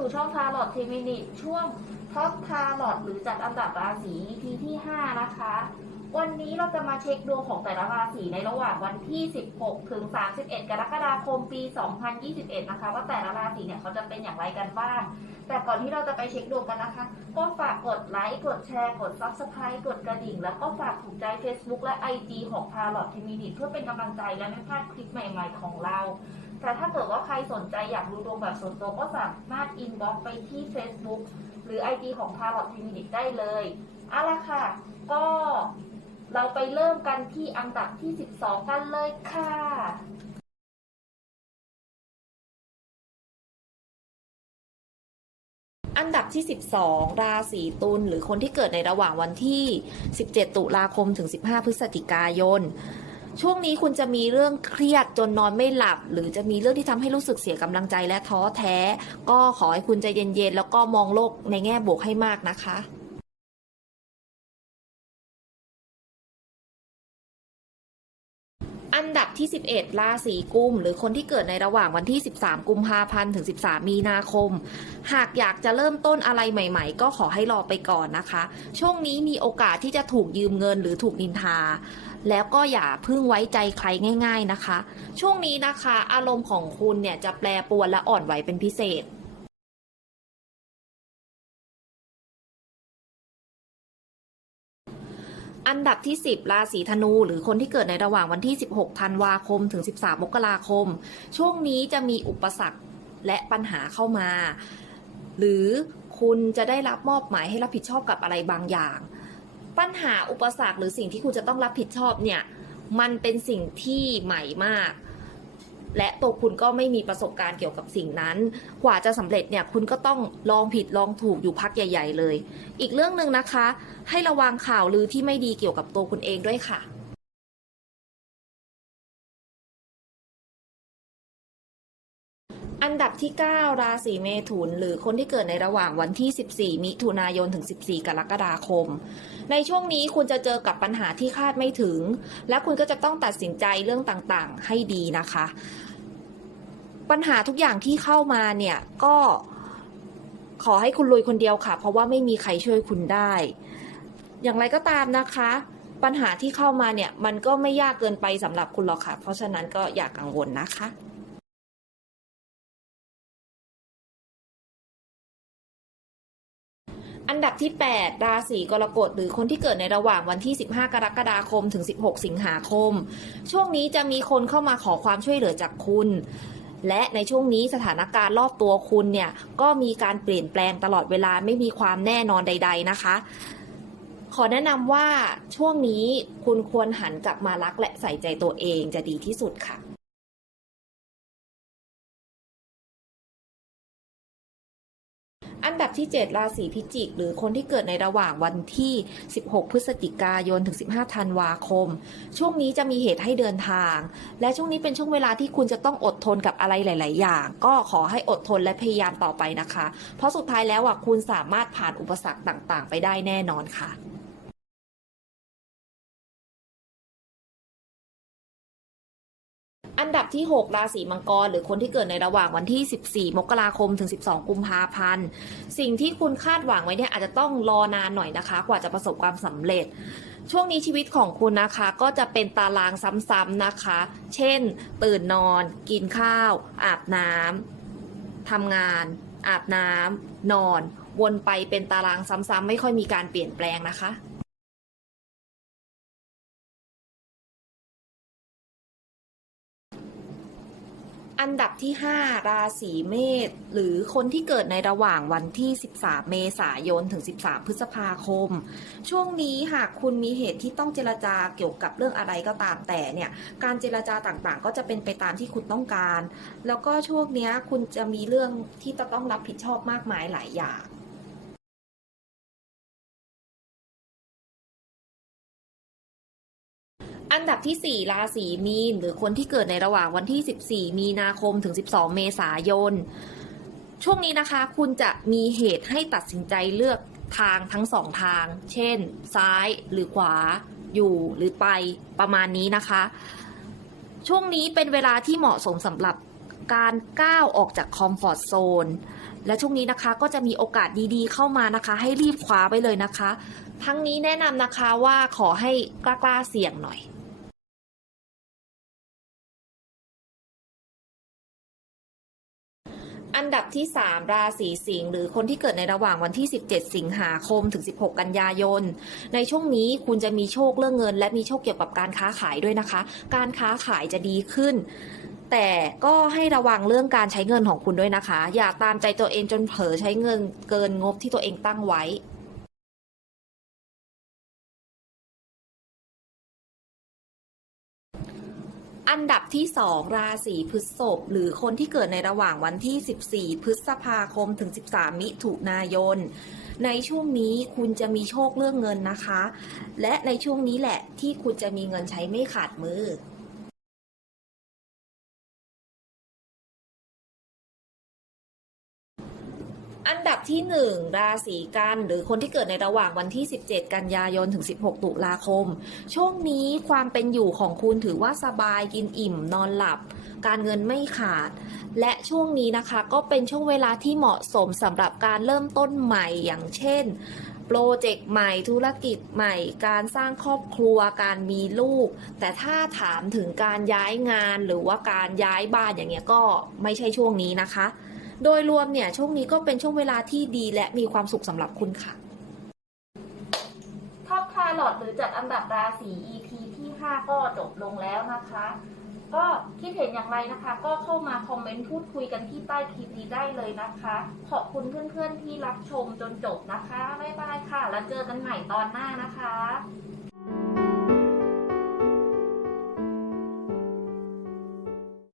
สู่ช่องทาร์ลอตเทมินิช่วงท็อปทาร์ลอตหรือจัดอันดับราศี EP ที่ 5 นะคะ วันนี้เราจะมาเช็คดวงของแต่ละราศีในระหว่างวันที่ 16 ถึง 31 กรกฎาคมปี 2021 นะคะ ว่าแต่ละราศีเนี่ยเขาจะเป็นอย่างไรกันบ้าง แต่ก่อนที่เราจะไปเช็คดวงกันนะคะ ก็ฝากกดไลค์ กดแชร์ กด Subscribe กดกระดิ่ง แล้วก็ฝากถูกใจ Facebook และ IG ของ p a r o t t e m i n i t เพื่อเป็นกำลังใจและไม่พลาดคลิปใหม่ ๆ ของเรา แต่ถ้าเกิดว่าใครสนใจอยากดูดวงแบบส่วนตัวก็สามารถอินบ็อกไปที่ Facebook หรือ IG ของ p a r o t t e m i n i t ได้เลยเอาละค่ะ ก็เราไปเริ่มกันที่อันดับที่ 12 กันเลยค่ะอันดับที่ 12 ราศีตุลหรือคนที่เกิดในระหว่างวันที่ 17 ตุลาคมถึง 15 พฤศจิกายน ช่วงนี้คุณจะมีเรื่องเครียดจนนอนไม่หลับ หรือจะมีเรื่องที่ทำให้รู้สึกเสียกำลังใจและท้อแท้ ก็ขอให้คุณใจเย็นๆแล้วก็มองโลกในแง่บวกให้มากนะคะอันดับที่ 11 ราศีกุม หรือคนที่เกิดในระหว่างวันที่ 13 กุมภาพันธ์ถึง 13 มีนาคม หากอยากจะเริ่มต้นอะไรใหม่ ๆ ก็ขอให้รอไปก่อนนะคะ ช่วงนี้มีโอกาสที่จะถูกยืมเงินหรือถูกนินทา แล้วก็อย่าพึ่งไว้ใจใครง่าย ๆนะคะ ช่วงนี้นะคะ อารมณ์ของคุณเนี่ยจะแปรปรวนและอ่อนไหวเป็นพิเศษอันดับที่ 10 ราศีธนู หรือคนที่เกิดในระหว่างวันที่ 16 ธันวาคม ถึง 13 มกราคม ช่วงนี้จะมีอุปสรรคและปัญหาเข้ามา หรือคุณจะได้รับมอบหมายให้รับผิดชอบกับอะไรบางอย่าง ปัญหาอุปสรรคหรือสิ่งที่คุณจะต้องรับผิดชอบเนี่ย มันเป็นสิ่งที่ใหม่มาก และตัวคุณก็ไม่มีประสบการณ์เกี่ยวกับสิ่งนั้น กว่าจะสำเร็จเนี่ยคุณก็ต้องลองผิดลองถูกอยู่พักใหญ่ ๆ เลย อีกเรื่องหนึ่งนะคะ ให้ระวังข่าวลือที่ไม่ดีเกี่ยวกับตัวคุณเองด้วยค่ะ ดับที่ 9 ราศีเมถุน หรือคนที่เกิดในระหว่างวันที่ 14 มิถุนายนถึง 14 กรกฎาคม ในช่วงนี้คุณจะเจอกับปัญหาที่คาดไม่ถึง และคุณก็จะต้องตัดสินใจเรื่องต่างๆ ให้ดีนะคะ ปัญหาทุกอย่างที่เข้ามาเนี่ยก็ขอให้คุณลุยคนเดียวค่ะ เพราะว่าไม่มีใครช่วยคุณได้ อย่างไรก็ตามนะคะ ปัญหาที่เข้ามาเนี่ยมันก็ไม่ยากเกินไปสำหรับคุณหรอกค่ะ เพราะฉะนั้นก็อย่ากกังวลนะคะ อันดับที่ 8 ราศีกรกฎหรือคนที่เกิดในระหว่างวันที่ 15 กรกฎาคม ถึง 16 สิงหาคม ช่วงนี้จะมีคนเข้ามาขอความช่วยเหลือจากคุณและในช่วงนี้สถานการณ์รอบตัวคุณเนี่ยก็มีการเปลี่ยนแปลงตลอดเวลาไม่มีความแน่นอนใด ๆนะคะ ขอแนะนำว่าช่วงนี้คุณควรหันกลับมารักและใส่ใจตัวเองจะดีที่สุดค่ะ อันดับที่ 7 ราศีพิจิก หรือคนที่เกิดในระหว่างวันที่ 16 พฤศจิกายนถึง 15 ธันวาคม ช่วงนี้จะมีเหตุให้เดินทาง และช่วงนี้เป็นช่วงเวลาที่คุณจะต้องอดทนกับอะไรหลาย ๆ อย่าง ก็ขอให้อดทนและพยายามต่อไปนะคะ เพราะสุดท้ายแล้วอะคุณสามารถผ่านอุปสรรคต่าง ๆ ไปได้แน่นอนค่ะ อันดับที่ 6 ราศีมังกร หรือคนที่เกิดในระหว่างวันที่ 14 มกราคมถึง 12 กุมภาพันธ์ สิ่งที่คุณคาดหวังไว้เนี่ยอาจจะต้องรอนานหน่อยนะคะ กว่าจะประสบความสำเร็จ ช่วงนี้ชีวิตของคุณนะคะก็จะเป็นตารางซ้ำๆนะคะ เช่น ตื่นนอน กินข้าว อาบน้ำทำงาน อาบน้ำนอน วนไปเป็นตารางซ้ำๆไม่ค่อยมีการเปลี่ยนแปลงนะคะ อันดับที่ 5 ราศีเมษหรือคนที่เกิดในระหว่างวันที่ 13 เมษายนถึง 13 พฤษภาคม ช่วงนี้หากคุณมีเหตุที่ต้องเจรจาเกี่ยวกับเรื่องอะไรก็ตามแต่เนี่ยการเจรจาต่างๆ ก็จะเป็นไปตามที่คุณต้องการ แล้วก็ช่วงนี้คุณจะมีเรื่องที่จะต้องรับผิดชอบมากมายหลายอย่าง อันดับที่ 4 ราศีมีน หรือคนที่เกิดในระหว่างวันที่ 14 มีนาคมถึง 12 เมษายน ช่วงนี้นะคะ คุณจะมีเหตุให้ตัดสินใจเลือกทางทั้งสองทาง เช่น ซ้ายหรือขวา อยู่หรือไปประมาณนี้นะคะ ช่วงนี้เป็นเวลาที่เหมาะสมสำหรับการก้าวออกจากคอมฟอร์ทโซน และช่วงนี้นะคะก็จะมีโอกาสดีๆ เข้ามานะคะ ให้รีบคว้าไปเลยนะคะ ทั้งนี้แนะนำนะคะว่าขอให้กล้าๆเสี่ยงหน่อย อันดับที่ 3 ราศีสิงห์หรือคนที่เกิดในระหว่างวันที่ 17 สิงหาคมถึง 16 กันยายน ในช่วงนี้คุณจะมีโชคเรื่องเงิน และมีโชคเกี่ยวกับการค้าขายด้วยนะคะ การค้าขายจะดีขึ้น แต่ก็ให้ระวังเรื่องการใช้เงินของคุณด้วยนะคะ อย่าตามใจตัวเองจนเผลอใช้เงินเกินงบที่ตัวเองตั้งไว้ อันดับที่ 2 ราศีพฤษภหรือคนที่เกิดในระหว่างวันที่ 14 พฤษภาคมถึง 13 มิถุนายน ในช่วงนี้คุณจะมีโชคเรื่องเงินนะคะ และในช่วงนี้แหละที่คุณจะมีเงินใช้ไม่ขาดมือ ที่ 1 ราศีกัน หรือคนที่เกิดในระหว่างวันที่ 17 กันยายนถึง 16 ตุลาคม ช่วงนี้ความเป็นอยู่ของคุณถือว่าสบายกินอิ่มนอนหลับ การเงินไม่ขาด และช่วงนี้นะคะก็เป็นช่วงเวลาที่เหมาะสมสำหรับการเริ่มต้นใหม่อย่างเช่นโปรเจกต์ใหม่ธุรกิจใหม่ การสร้างครอบครัวการมีลูก แต่ถ้าถามถึงการย้ายงานหรือว่าการย้ายบ้านอย่างเงี้ยก็ไม่ใช่ช่วงนี้นะคะ โดยรวมเนี่ยช่วงนี้ก็เป็นช่วงเวลาที่ดีและมีความสุขสำหรับคุณค่ะท็อปทาร์ลอตหรือจัดอันดับราศี EP ที่ 5 ก็จบลงแล้วนะคะ ก็คิดเห็นอย่างไรนะคะ ก็เข้ามาคอมเมนต์พูดคุยกันที่ใต้คลิปนี้ได้เลยนะคะ ขอบคุณเพื่อนๆที่รับชมจนจบนะคะ บ๊ายบายค่ะ แล้วเจอกันใหม่ตอนหน้านะคะ